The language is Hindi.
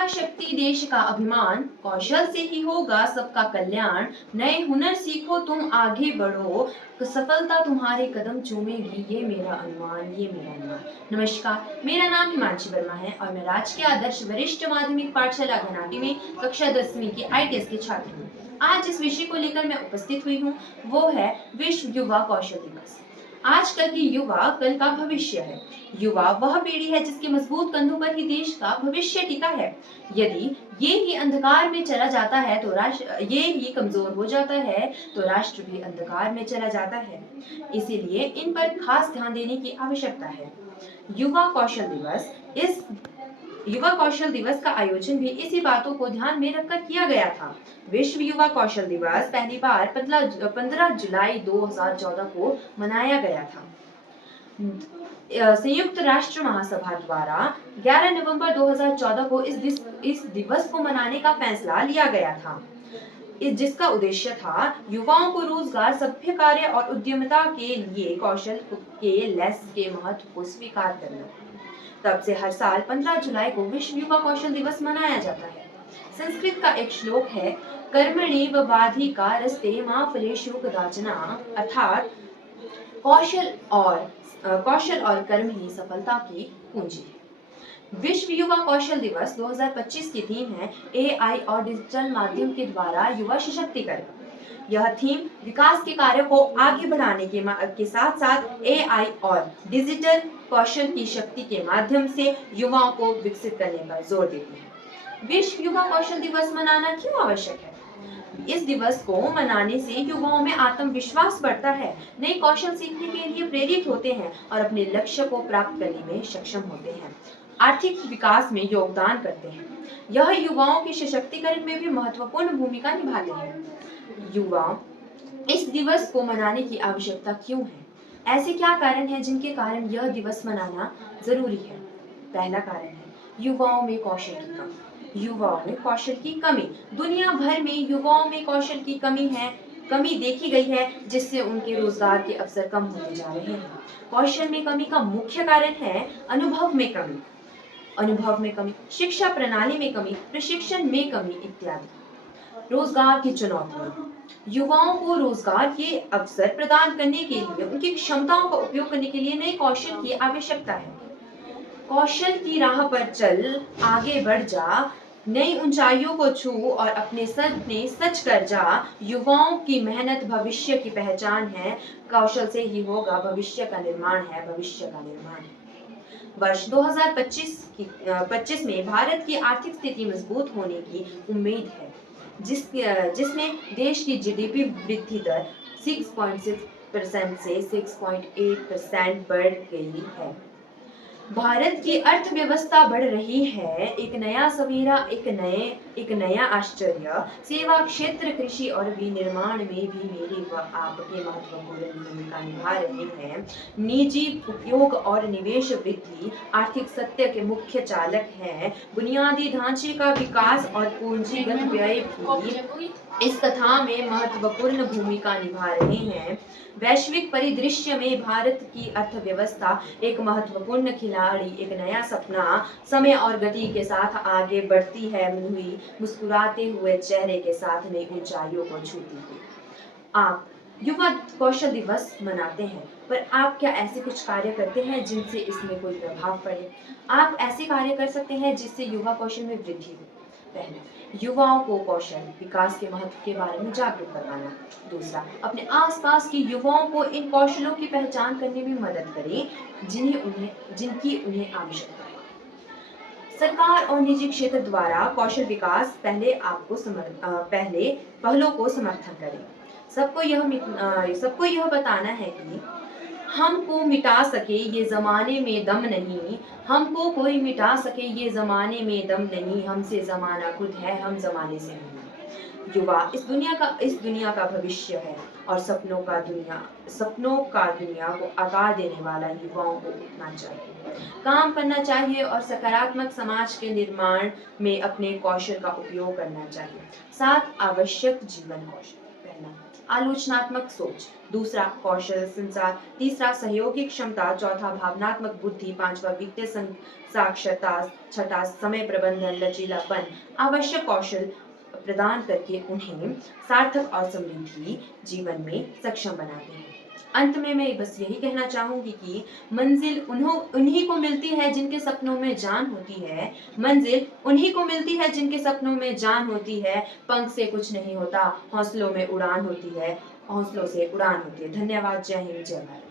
शक्ति देश का अभिमान, कौशल से ही होगा सबका कल्याण। नए हुनर सीखो तुम आगे बढ़ो, तो सफलता तुम्हारे कदम चूमेगी, ये मेरा अनुमान, ये मेरा अनुमान। नमस्कार, मेरा नाम हिमांशी वर्मा है और मैं राजकीय आदर्श वरिष्ठ माध्यमिक पाठशाला घनाटी में कक्षा 10वीं की आईटीएस की छात्र हूँ। आज जिस विषय को लेकर मैं उपस्थित हुई हूँ वो है विश्व युवा कौशल दिवस। आजकल की युवा कल का भविष्य है। युवा वह पीढ़ी है जिसके मजबूत कंधों पर ही देश का भविष्य टिका है। यदि ये ही अंधकार में चला जाता है तो राष्ट्र, ये ही कमजोर हो जाता है तो राष्ट्र भी अंधकार में चला जाता है। इसीलिए इन पर खास ध्यान देने की आवश्यकता है। युवा कौशल दिवस इस युवा कौशल दिवस का आयोजन भी इसी बातों को ध्यान में रखकर किया गया था। विश्व युवा कौशल दिवस पहली बार 15 जुलाई 2014 को मनाया गया था। संयुक्त राष्ट्र महासभा द्वारा 11 नवंबर 2014 को इस दिवस को मनाने का फैसला लिया गया था, जिसका उद्देश्य था युवाओं को रोजगार, सभ्य कार्य और उद्यमिता के लिए कौशल के लैस के महत्व को स्वीकार करना। तब से हर साल 15 जुलाई को विश्व युवा कौशल दिवस मनाया जाता है। संस्कृत का एक श्लोक है, कर्मणि वाधिकारस्ते मा फलेषु कदाचन, अर्थात कौशल और कर्म ही सफलता की कुंजी है। विश्व युवा कौशल दिवस 2025 की थीम है एआई और डिजिटल माध्यम के द्वारा युवा सशक्तिकरण। यह थीम विकास के कार्यों को आगे बढ़ाने के साथ साथ एआई और डिजिटल कौशल की शक्ति के माध्यम से युवाओं को विकसित करने पर जोर देती है। विश्व युवा कौशल दिवस मनाना क्यों आवश्यक है? इस दिवस को मनाने से युवाओं में आत्मविश्वास बढ़ता है, नए कौशल सीखने के लिए प्रेरित होते हैं और अपने लक्ष्य को प्राप्त करने में सक्षम होते हैं, आर्थिक विकास में योगदान करते हैं। यह युवाओं के सशक्तिकरण में भी महत्वपूर्ण भूमिका निभाते हैं। युवा इस दिवस को मनाने की आवश्यकता क्यों है? ऐसे क्या कारण हैं जिनके कारण यह दिवस मनाना जरूरी है? पहला कारण है युवाओं में कौशल की कमी। युवाओं में कौशल की कमी। दुनिया भर में युवाओं में कौशल की कमी देखी गई है, जिससे उनके रोजगार के अवसर कम होते जा रहे हैं। कौशल में कमी का मुख्य कारण है अनुभव में कमी, शिक्षा प्रणाली में कमी, प्रशिक्षण में कमी इत्यादि। रोजगार की चुनौतियां। युवाओं को रोजगार के अवसर प्रदान करने के लिए उनकी क्षमताओं का उपयोग करने के लिए नए कौशल की आवश्यकता है। कौशल की राह पर चल, आगे बढ़ जा, नई ऊंचाइयों को छू और अपने सपने सच कर जा। युवाओं की मेहनत भविष्य की पहचान है। कौशल से ही होगा भविष्य का निर्माण है, भविष्य का निर्माण है। वर्ष 2025 में भारत की आर्थिक स्थिति मजबूत होने की उम्मीद है, जिसमें देश की जीडीपी वृद्धि दर 6.6% से 6.8% बढ़ गई है। भारत की अर्थव्यवस्था बढ़ रही है। एक नया सवेरा, एक नया आश्चर्य। सेवा क्षेत्र, कृषि और विनिर्माण में भी मेरी व आपकी महत्वपूर्ण भूमिका निभा रहे हैं। निजी उपयोग और निवेश वृद्धि आर्थिक सत्य के मुख्य चालक हैं। बुनियादी ढांचे का विकास और पूंजीगत व्यय भी इस कथा में महत्वपूर्ण भूमिका निभा रहे हैं। वैश्विक परिदृश्य में भारत की अर्थव्यवस्था एक महत्वपूर्ण खिलाड़ी, एक नया सपना, समय और गति के साथ आगे बढ़ती है हुई, मुस्कुराते हुए चेहरे के साथ नई ऊंचाइयों को छूती हुई। आप युवा कौशल दिवस मनाते हैं, पर आप क्या ऐसे कुछ कार्य करते हैं जिनसे इसमें कोई प्रभाव पड़े? आप ऐसे कार्य कर सकते हैं जिससे युवा कौशल में वृद्धि हो। पहला, युवाओं को कौशल विकास के महत्व के बारे में जागरूक करवाना। दूसरा, अपने आसपास के युवाओं को इन कौशलों की पहचान करने में मदद करें जिनकी उन्हें आवश्यकता है। सरकार और निजी क्षेत्र द्वारा कौशल विकास पहले पहलों को समर्थन करें। सबको यह बताना है कि हमको मिटा सके ये जमाने में दम नहीं, हमको कोई मिटा सके ये जमाने में दम नहीं, हमसे जमाना खुद है, हम जमाने से नहीं। युवा इस दुनिया का भविष्य है और सपनों का दुनिया को आकार देने वाला युवाओं को उठना चाहिए, काम करना चाहिए और सकारात्मक समाज के निर्माण में अपने कौशल का उपयोग करना चाहिए। 7 आवश्यक जीवन कौशल। पहला, आलोचनात्मक सोच, दूसरा कौशल संचार, तीसरा सहयोगी क्षमता, चौथा भावनात्मक बुद्धि, पांचवा वित्तीय साक्षरता, छठा समय प्रबंधन, लचीलापन। आवश्यक कौशल प्रदान करके उन्हें सार्थक और समृद्धि जीवन में सक्षम बनाते हैं। अंत में मैं बस यही कहना चाहूंगी कि मंजिल उन्हीं को मिलती है जिनके सपनों में जान होती है। मंजिल उन्हीं को मिलती है जिनके सपनों में जान होती है। पंख से कुछ नहीं होता, हौसलों में उड़ान होती है, हौसलों से उड़ान होती है। धन्यवाद। जय हिंद, जय भारत।